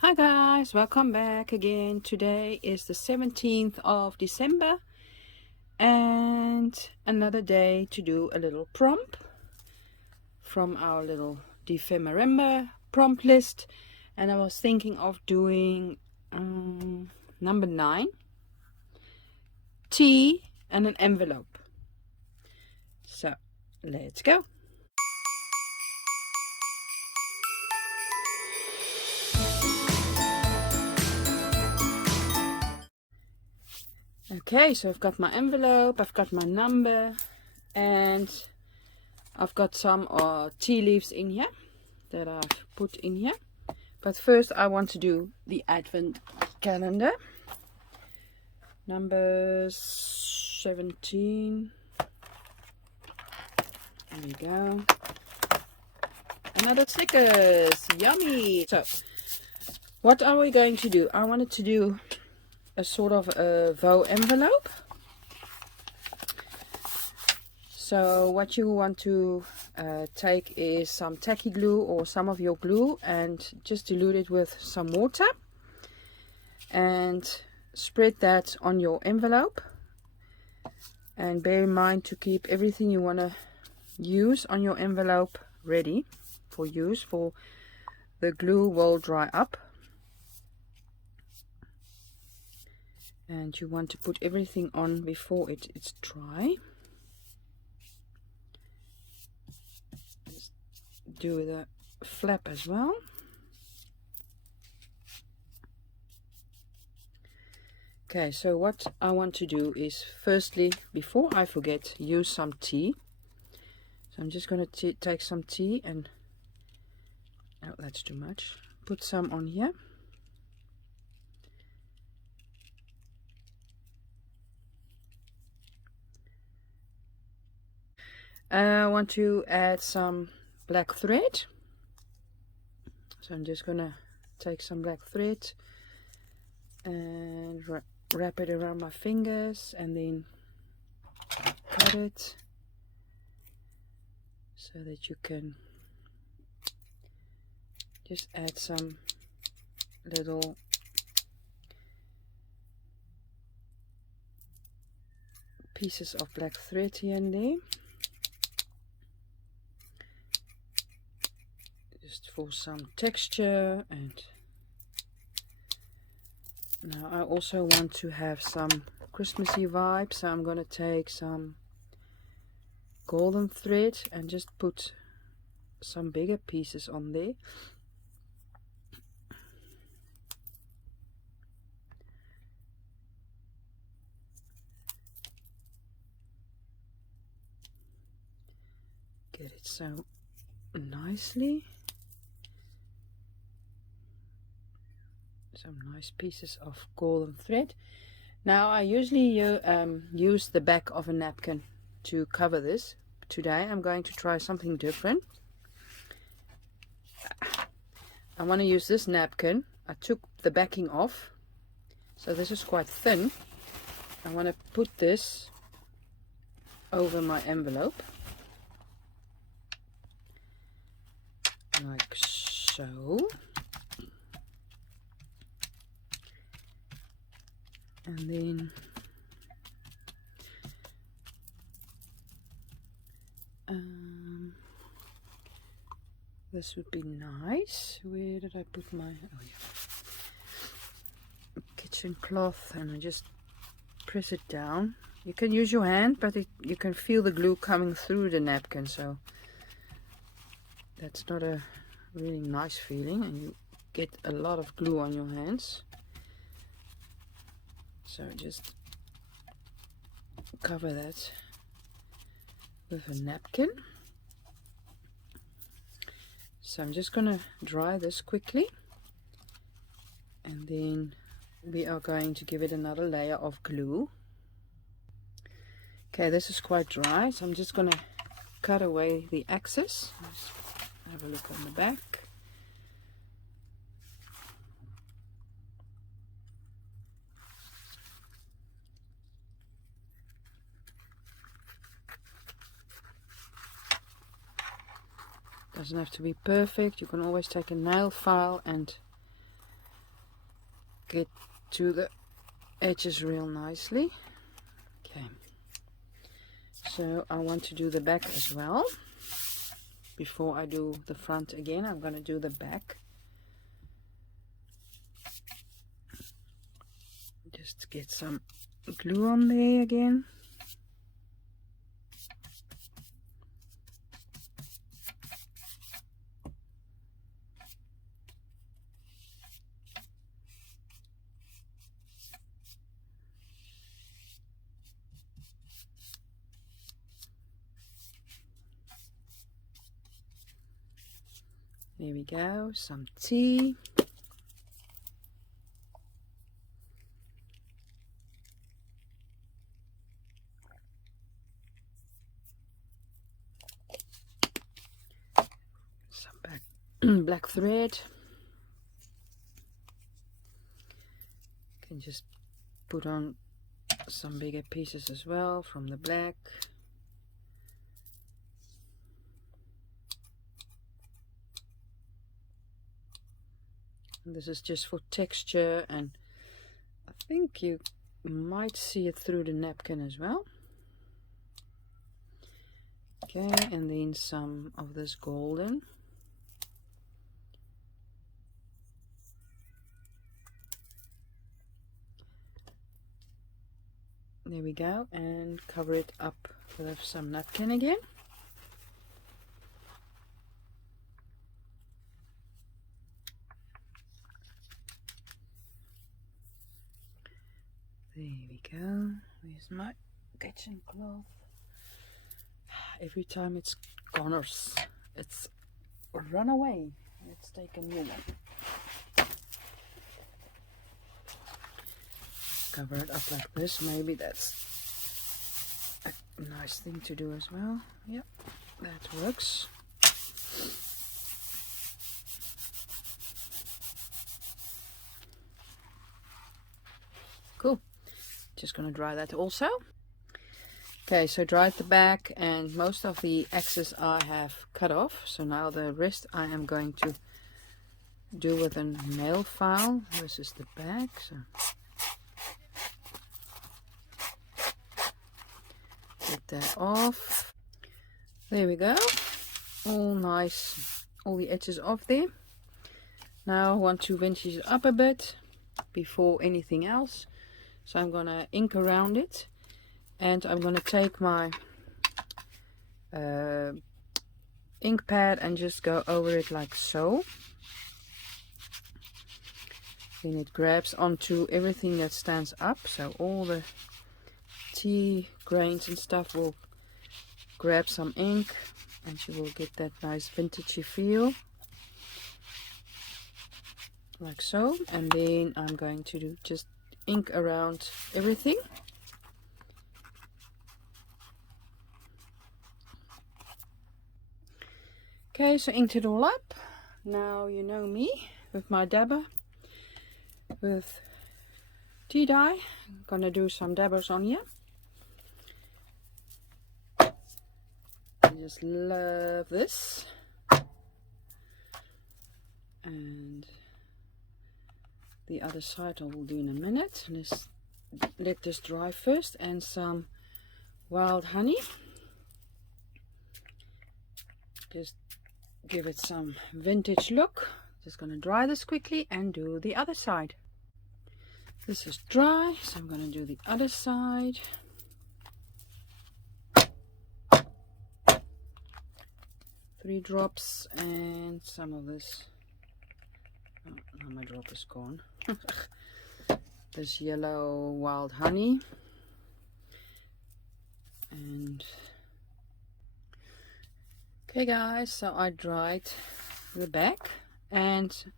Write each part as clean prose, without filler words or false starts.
Hi guys, welcome back again. Today is the 17th of December and another day to do a little prompt from our little dephemerember prompt list. And I was thinking of doing number 9, tea and an envelope. So let's go. Okay, so I've got my envelope, I've got my number, and I've got some tea leaves in here that I've put in here. But first I want to do the advent calendar. Number 17. There we go. Another stickers. Yummy. So what are we going to do? I wanted to do a sort of a bow envelope. So what you want to take is some tacky glue or some of your glue and just dilute it with some water and spread that on your envelope. And bear in mind to keep everything you want to use on your envelope ready for use, for the glue will dry up. And you want to put everything on before it's dry. Just do the flap as well. Okay, so what I want to do is, firstly, before I forget, use some tea. So I'm just going to take some tea and, oh, that's too much. Put some on here. I want to add some black thread. So I'm just going to take some black thread and wrap it around my fingers and then cut it so that you can just add some little pieces of black thread here and there, just for some texture. And now I also want to have some Christmassy vibe, so I'm going to take some golden thread and just put some bigger pieces on there. Get it so nicely. Some nice pieces of golden thread. Now I usually use the back of a napkin to cover this. Today I'm going to try something different. I want to use this napkin. I took the backing off, so this is quite thin. I want to put this over my envelope like so. And then this would be nice. Where did I put my, oh yeah, kitchen cloth, and I just press it down. You can use your hand, but you can feel the glue coming through the napkin, so that's not a really nice feeling, and you get a lot of glue on your hands. So just cover that with a napkin. So I'm just going to dry this quickly, and then we are going to give it another layer of glue. Okay, this is quite dry, so I'm just going to cut away the excess. Let's have a look on the back. Doesn't have to be perfect. You can always take a nail file and get to the edges real nicely. Okay, so I want to do the back as well. Before I do the front again, I'm going to do the back. Just get some glue on there again. There we go, some tea. Some black thread. You can just put on some bigger pieces as well from the black. This is just for texture, and I think you might see it through the napkin as well. Okay, and then some of this golden. There we go, and cover it up with some napkin again. There we go. Where's my kitchen cloth? Every time it's corners, it's run away. Let's take a new one. Cover it up like this. Maybe that's a nice thing to do as well. Yep, that works. Cool. Just gonna dry that also. Okay, so dried the back, and most of the excess I have cut off. So now the rest I am going to do with a nail file. This is the back. So get that off. There we go. All nice. All the edges off there. Now I want to vintage it up a bit before anything else. So I'm gonna ink around it. And I'm going to take my ink pad and just go over it like so. Then it grabs onto everything that stands up. So all the tea grains and stuff will grab some ink, and you will get that nice vintagey feel. Like so. And then I'm going to do just ink around everything. Okay, so inked it all up. Now you know me with my dabber with tea dye. I'm gonna do some dabbers on here. I just love this. And the other side I will do in a minute. Let's let this dry first. And some wild honey. Just give it some vintage look. Just gonna dry this quickly and do the other side. This is dry, so I'm gonna do the other side. 3 drops and some of this. Oh, now my drop is gone. This yellow wild honey. And okay guys, so I dried the back and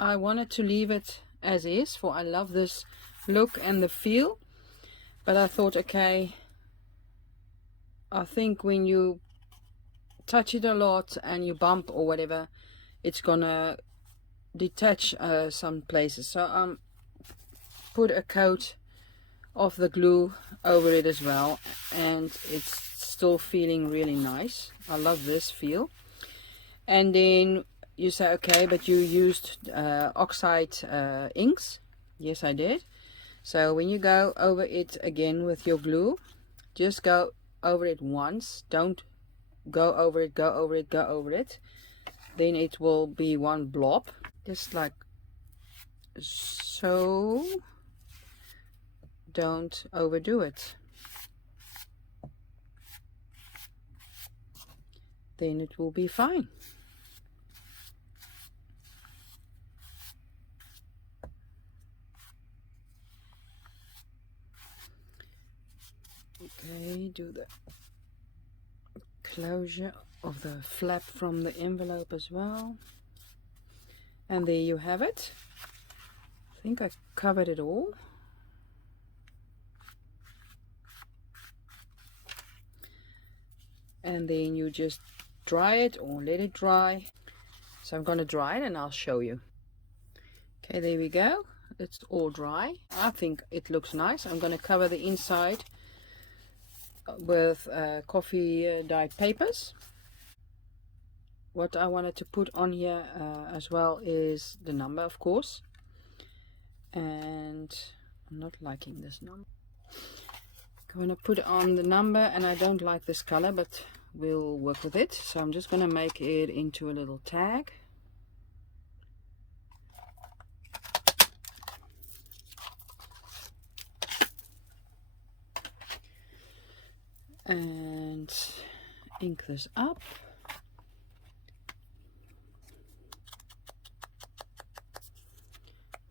I wanted to leave it as is, for I love this look and the feel, but I thought, okay, I think when you touch it a lot and you bump or whatever, it's gonna detach some places, so put a coat of the glue over it as well, and it's still feeling really nice. I love this feel. And then you say, okay, but you used oxide inks. Yes, I did. So when you go over it again with your glue, just go over it once. Don't go over it, go over it, go over it. Then it will be one blob. Just like so. Don't overdo it. Then it will be fine. Okay, do the closure of the flap from the envelope as well. And there you have it. I think I covered it all. And then you just dry it or let it dry. So I'm going to dry it and I'll show you. Okay, there we go. It's all dry. I think it looks nice. I'm going to cover the inside with coffee dyed papers. What I wanted to put on here as well is the number, of course. And I'm not liking this number. I'm going to put on the number, and I don't like this color, but we'll work with it. So I'm just going to make it into a little tag. And ink this up.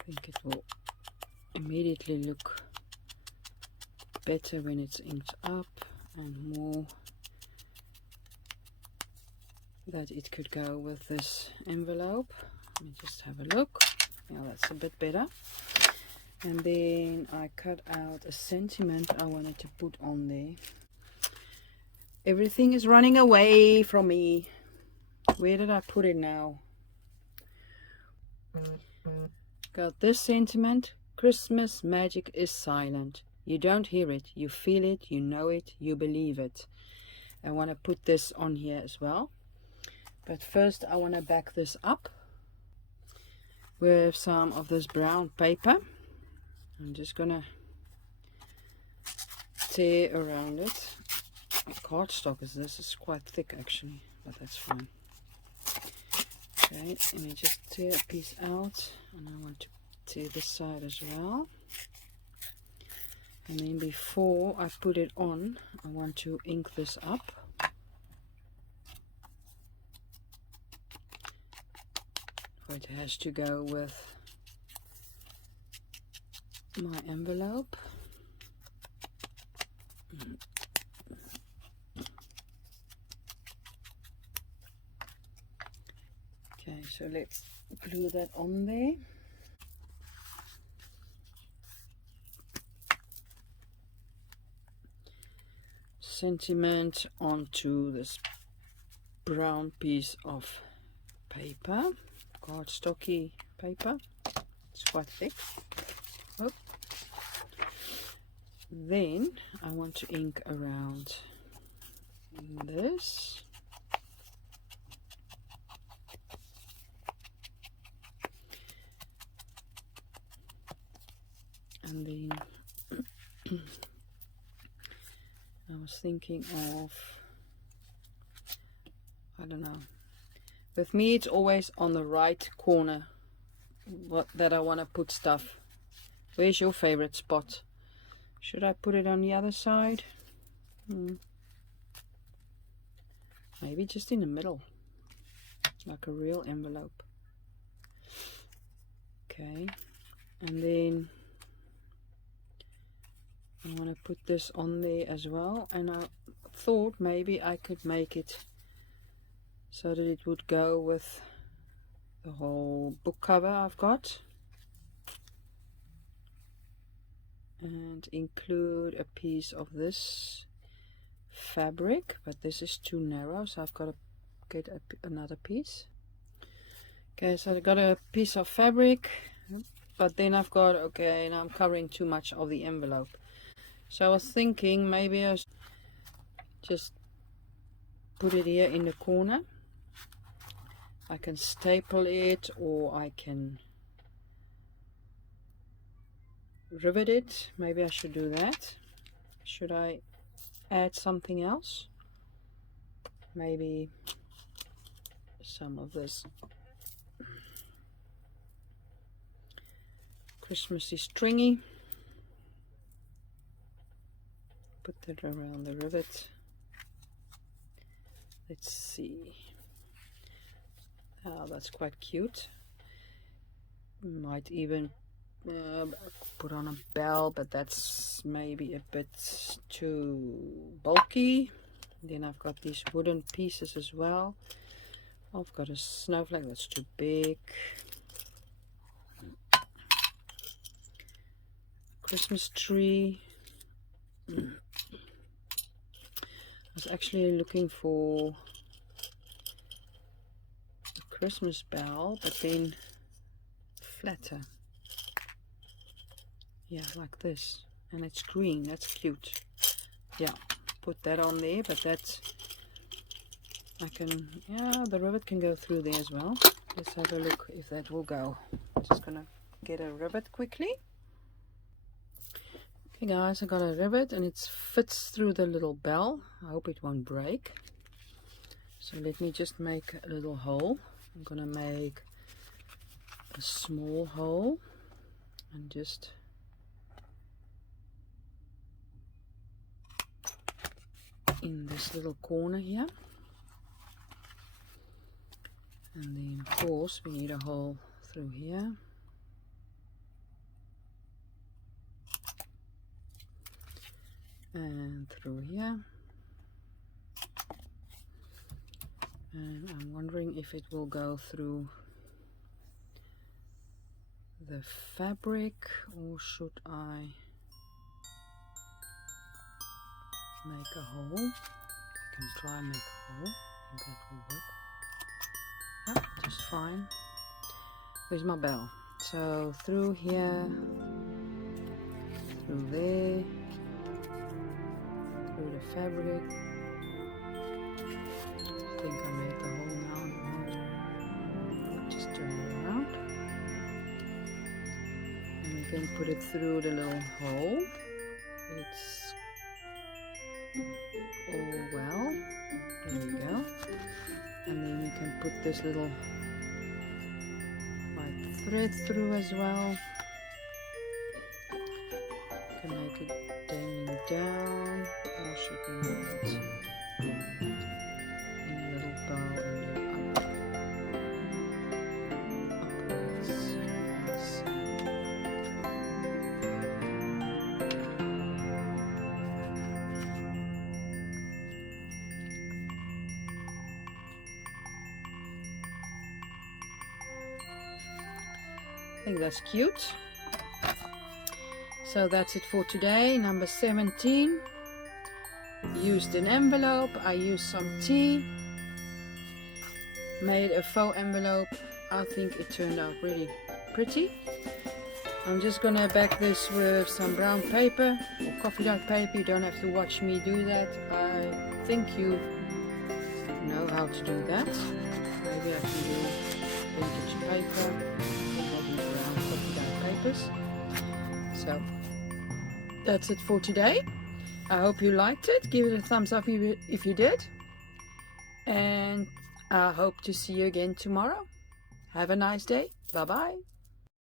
I think it will immediately look better when it's inked up, and more that it could go with this envelope. Let me just have a look. Yeah, that's a bit better. And then I cut out a sentiment I wanted to put on there. Everything is running away from me. Where did I put it now? Got this sentiment. Christmas magic is silent. You don't hear it, you feel it, you know it, you believe it. I want to put this on here as well. But first I want to back this up with some of this brown paper. I'm just gonna tear around it. What cardstock is this? It's quite thick actually, but that's fine. Okay, let me just tear a piece out, and I want to tear this side as well. And then before I put it on, I want to ink this up. It has to go with my envelope. Okay, so let's glue that on there. Sentiment onto this brown piece of paper, cardstocky paper. It's quite thick. Oh. Then I want to ink around this. And then I was thinking of, I don't know, with me it's always on the right corner that I want to put stuff. Where's your favorite spot? Should I put it on the other side? Maybe just in the middle, like a real envelope. Okay, and then I want to put this on there as well, and I thought maybe I could make it so that it would go with the whole book cover I've got, and include a piece of this fabric, but this is too narrow, so I've got to get another piece. Okay, so I got a piece of fabric, but then I've got, okay, now I'm covering too much of the envelope. So I was thinking maybe I just put it here in the corner, I can staple it, or I can rivet it. Maybe I should do that. Should I add something else? Maybe some of this Christmassy stringy. Put that around the rivet. Let's see. Oh, that's quite cute. Might even put on a bell, but that's maybe a bit too bulky. Then I've got these wooden pieces as well. I've got a snowflake that's too big. Christmas tree. I was actually looking for a Christmas bell, but then flatter. Yeah, like this. And it's green. That's cute. Yeah, put that on there, but that's... I can... Yeah, the rivet can go through there as well. Let's have a look if that will go. Just gonna get a rivet quickly. Okay guys, I got a rivet and it fits through the little bell. I hope it won't break. So let me just make a little hole. I'm gonna make a small hole and just in this little corner here. And then of course we need a hole through here. And through here. And I'm wondering if it will go through the fabric, or should I make a hole? I can try and make a hole. I think that will work. Yep, just fine. Where's my bell? So through here, through there, through the fabric. I think I made the hole now. Just turn it around. And we can put it through the little hole. It's all well. There we go. And then we can put this little white thread through as well. Can make it dangling down, or should we make it in a little bow and then upwards? Let's see. I think that's cute. So that's it for today, number 17. Used an envelope, I used some tea, made a faux envelope. I think it turned out really pretty. I'm just gonna back this with some brown paper or coffee dye paper. You don't have to watch me do that. I think you know how to do that. Maybe I can do vintage paper. I think I'll do brown coffee dye papers. So that's it for today. I hope you liked it. Give it a thumbs up if you did. And I hope to see you again tomorrow. Have a nice day. Bye bye.